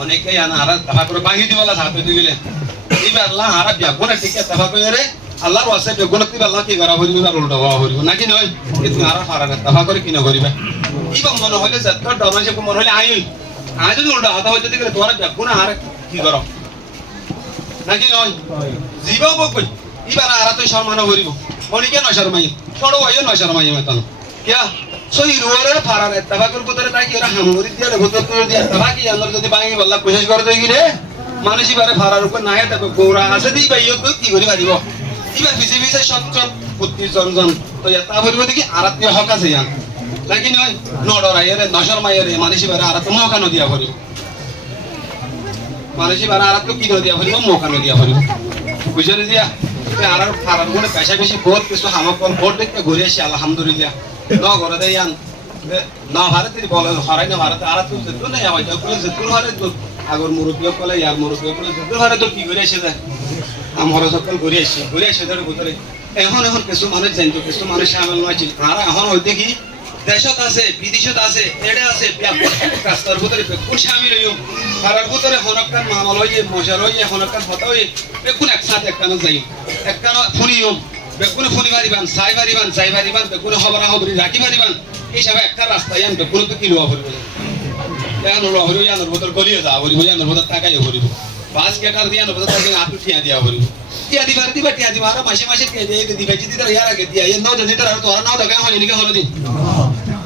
অনেকে আনা আর তাফা করে ভাঙি দিবলা হাতে দিলে এবার আল্লাহ হারা বেগুনে ঠিক তাফা করে আল্লাহর ওয়াসে বেগুনে তুই আল্লাহ কি করা হইবে আর উল্টা হওয়া হইবে নাকি নয় তুমি আর হারা না তাফা করে কি না করিবে ইবা মনে হইলে যত ডর যে মনে হইলে আই যদি উল্টা হতা হইতে দিলে তোমার বেগুনে আর কি করো নাকি নয় জীবও বকই এবার আর তুই সম্মান করিব অনেকে নয় শর্মাই ছোট ভাইও নয় শর্মাই মেতন কিয়া সই রোরে ফারার তাফা করে কোতরে তাই কি ওরা হামগরি দিয়া গোতর করে দিয়া তাফা কি আমরা যদি ভাঙি বললা কোশিশ করে দেই রে মানুষই বারে ফারার উপর না হেতা গোরা আছে দিই ভাইও কি করি পারিব এবার বিসি বিসি সচ্চন 25 জন তো এটা বলবো দেখি আরাতীয় হক আছে ইয়ান নাকি নয় নডরাইরে নশর মাইরে মানুষই বারে আরাত মৌকা নদিয়া করিব মানুষই বারে আরাত কি নদিয়া করিব মৌকা নদিয়া করিব বুঝলে দিয়া আর ফারার গুলো পয়সা বেশি বহুত কিছু হামকল ভোট দেখতে ঘুরে আসি আলহামদুলিল্লাহ ন ঘরে দেই আন না ভারতের বলে হরাই না ভারতে আর তো যেত না আবার যাও কোলে যেত হারে তো আগর মুরব্বী কলে ইয়ার মুরব্বী কলে যেত হারে তো কি ঘুরে আসে যায় আমরা সকল ঘুরে আসি ধরে ভিতরে এখন কিছু মানুষ জানতো কিছু মানুষ সামিল নয় আর এখন হইতে কি দেশত আছে বিদেশত আছে এড়ে আছে রাস্তার ভিতরে কোন সামিল হইম ফারার ভিতরে হনকান মামল হইয়ে মশার হইয়ে হনকান হতা হইয়ে বেকুন একসাথে একখানো যাই একখানো ফুনিয়ম বেকুনে ফুনি পারিবান চাই পারিবান বেকুনে খবরা খবরি রাখি পারিবান এই সব একটা রাস্তা ইয়ান বেকুনে তো কি লোয়া হরিব এখন লোয়া হরিব ইয়ানোর ভিতর গলিয়ে যাওয়া হরিব ইয়ানোর ভিতর তাকাইও হরিব বাস গেটার দিয়ানোর ভিতর তাকে আটু ঠিয়া দিয়া হরিব টিয়া দিবা আর মাসে টিয়া দিয়ে দিবা যদি তার ইয়ার আগে দিয়া ইয়ে নাও যদি তার আর তোরা নাও দেখা হয় এদিকে হলো দিন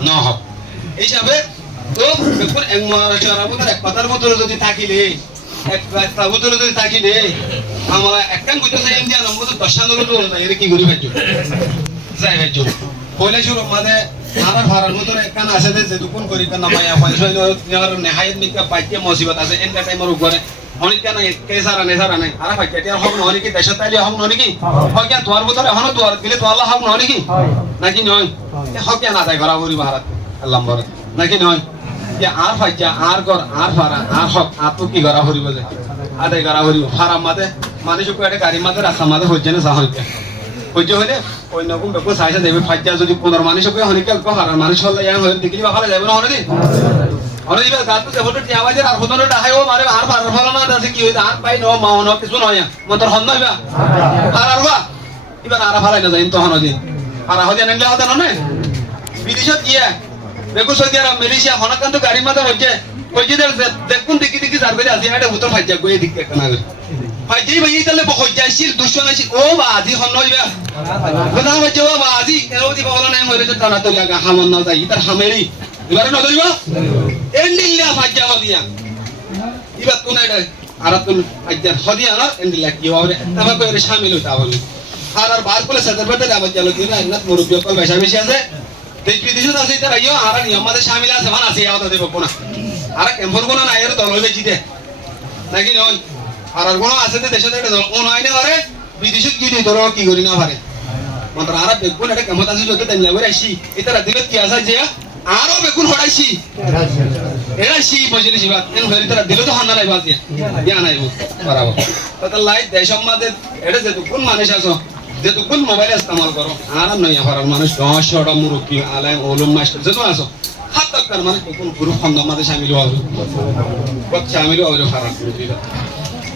না হোক এই হিসাবে তো বেকুন এক মহারাষ্ট্র ভিতর এক কথার ভিতরে যদি থাকিলে একটা ভিতরে যদি থাকিলে আমরা একখান কইতেছে ইন্ডিয়া নম্বর 10 নম্বর তো না এর কি করি ভাইজো যাই ভাইজো পয়লা শুরু মানে আমার ভাড়ার ভিতরে একখান আছে যে দুকুন করি তা নামায়া পয়সা নেওয়ার নেহায়ত মিকা পাইতে মুসিবত আছে এন্ড টাইমের উপরে অনেক কেন কেসারা নেসারা নাই আর ভাই কেটিয়ার হক নয় কি দেশত তাইলে হক নয় কি হয় কি তোর ভিতরে এখনো তোর দিলে তো আল্লাহ হক নয় কি নাকি নয় হক কেন আদায় করা করি ভারত আল্লাহ বলে নাকি নয় যে আর ফাইজা আর গর আর ফারা আর হক আর তো কি করা করিব যে আদায় করা করিব ফারাম মাতে মানুষ একটা গাড়ি মাতে রাস্তা মাতে হইছে না সাহরিকে হইছে হইলে ওই নকুম বেকো সাইসা দেবে ফাইজা যদি 15 মানুষ কই হনিকে হারার মানুষ হল ইয়া হই দেখিবা ভালো যাবে না হনি অনেক দিন গাছ তো বলতে টিয়া বাজে আর ফোন ওটা হাইও মারে আর ফারার ফল না আছে কি হইছে আর পাই নো মাও ন কিছু নয় মতর হন নইবা ফারার বা এবার আর ফালাই না যাইন তখন দিন আর হদিন নিলে হতা না বিদেশত গিয়া বেকো সৌদি আরব মালয়েশিয়া হনকান তো গাড়ি মাথা হইছে কইছে দেখুন দেখি যার বেরে আছে এটা উত্তর ফাইজা গই দিক একটা না ফাইজেই ভাই তাহলে বহই যাইছিল দুশমন আছে ও বাজি হন নইবা কথা হচ্ছে ও বাজি কেন দি বলা নাই মরে তো টানা তো লাগা হামন না যাই তার হামেরি এবারে না ধরিবা এন্ডিল্লা ফাইজা হদিয়া ইবা কোন এটা আর তুল ফাইজা হদিয়া না এন্ডিল্লা কি হবে তবে কইরে শামিল হইতা বলি আর বার করে সাদর বেতে আবার চলো কি না ইন্নাত মুরব্বি কল বেশা বেশি আছে দেশ বিদেশত আছে তার আইও আর নিয়মাতে শামিল আছে মান আছে আওতা দেব কোনা আর কেমন কোনা নাই এর দল হইবে জিতে নাকি নয় আর কোন আছে তে দেশে এটা দল কোন আইনে পারে বিদেশত কি দিই ধরো কি করি না পারে মাত্র আর বেগুন এটা কেমন আছে যদি তাই লাগবে আইছি এটা দিলে কি আছে যে আরো বেগুন হড়াইছি এরাইছি বুঝলি সিবাত এন হইলে তারা দিলে তো হান্না নাই বাদ দিয়া ইয়া নাই বরাবর তো লাই দেশ আমাদের এটা যে কোন মানুষ আছো যে কোন মোবাইল ইস্তেমাল করো আর নয় হরার মানুষ 10টা মুরব্বি আলেম ওলুম মাস্টার যত আছো হাত তকর মানে কোন গ্রুপ খন্দ আমাদের শামিল হবে কত শামিল হবে ফারাক গ্রুপ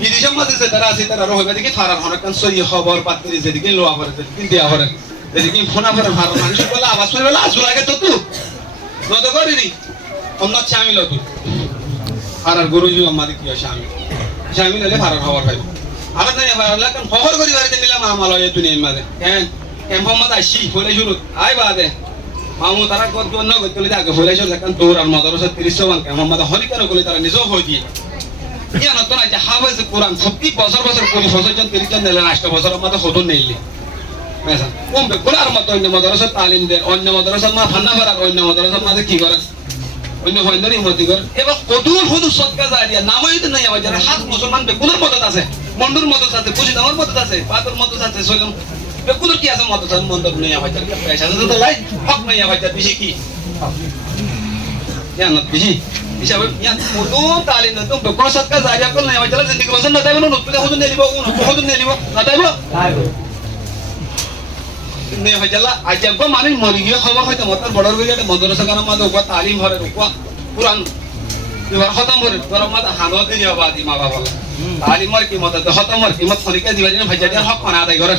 বিদেশের মধ্যে যে তারা আছে তারা রহবে দেখি ফারার হনকান সই খবর পাত্রী যেদিকে লোয়া করে দিন দেয়া করে যেদিকে ফোনা করে ফারার মানুষ বলে আওয়াজ করে বলে আসু লাগে তো তুই নদ করিনি অন্য শামিল তুই ফারার গুরুজি আমাদের কি শামিল হলে ফারার খবর পাইব আর তাই ফারার লাগান খবর করি বাড়িতে নিলাম আমাল হয় দুনিয়ার মধ্যে হ্যাঁ কেমন আসি ফলে শুরু আই বাদে মামু তারা কত না করতে আগে ফলে শুরু লাগান তোর আর মাদ্রাসা 30 মান কেমন মাদা হলি কেন কইলে তারা নিজেও হই দিয়ে ইয়া নতো না যে হাফেজ কোরআন 70 বছর কোন ফসজন 30 জন নেলে 8 বছরের মধ্যে হতো নেইলি মেসা কোন কোরআন মত অন্য মাদ্রাসা তালিম দেন অন্য মাদ্রাসা মা ফান্না ফারার অন্য মাদ্রাসা মধ্যে কি করে অন্য হইন্দরি মতি করে এবার কদুর হুদু সদকা জারিয়া নামই তো নাই আমার যারা হাত মুসলমান বেকুনের মদত আছে মন্ডুর মদত আছে বুঝি আমার মদত আছে পাতর মদত আছে সইলাম বেকুনের কি আছে মদত আছে মন্ডর নাই আমার যারা পয়সা আছে তো লাই হক নাই আমার যারা বেশি কি জানো বেশি হিসাবে ইয়া কদু তালিম না তো বেকুনের সদকা জারিয়া করলে আমার যারা জিন্দেগি বসন না তাইবো নতুন হুদু নেলিব হুদু নেলিব না তাইবো নে হইজালা আজব মানে মরি গিয়ে খবর হইতো মত বড়র গিয়ে মাদ্রাসা কানা মাদ ওপর তালিম হরে রুকয়া কুরআন এবার খতম করে তোর মত হানো দিলি বাবা দি মা বাবা আলি মর কি মত খতম মর কি মত খনিকে দিবা দিন ভাইজা দিন হক খানা আদায় করে